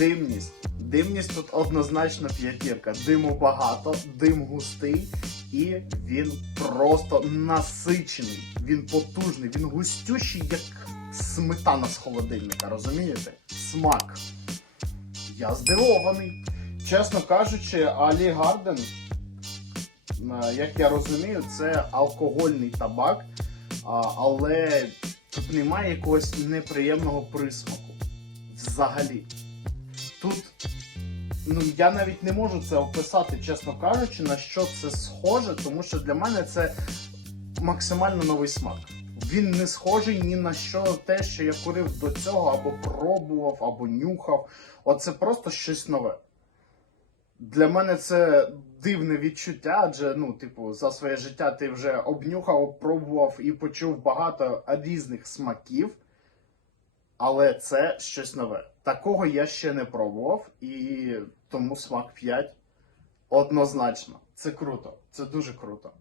Димність. Димність тут однозначно п'ятірка. Диму багато, дим густий, і він просто насичений. Він потужний, він густющий, як сметана з холодильника, розумієте? Смак. Я здивований. Чесно кажучи, Алі Гарден, е, як я розумію, це алкогольний табак, але тут немає якогось неприємного присмаку. Взагалі. Тут, ну я навіть не можу це описати, чесно кажучи, на що це схоже, тому що для мене це максимально новий смак. Він не схожий ні на що те, що я курив до цього, або пробував, або нюхав. Оце просто щось нове. Для мене це дивне відчуття, адже ну, типу, за своє життя ти вже обнюхав, пробував і почув багато різних смаків. Але це щось нове. Такого я ще не пробував, і тому смак 5 однозначно. Це круто. Це дуже круто.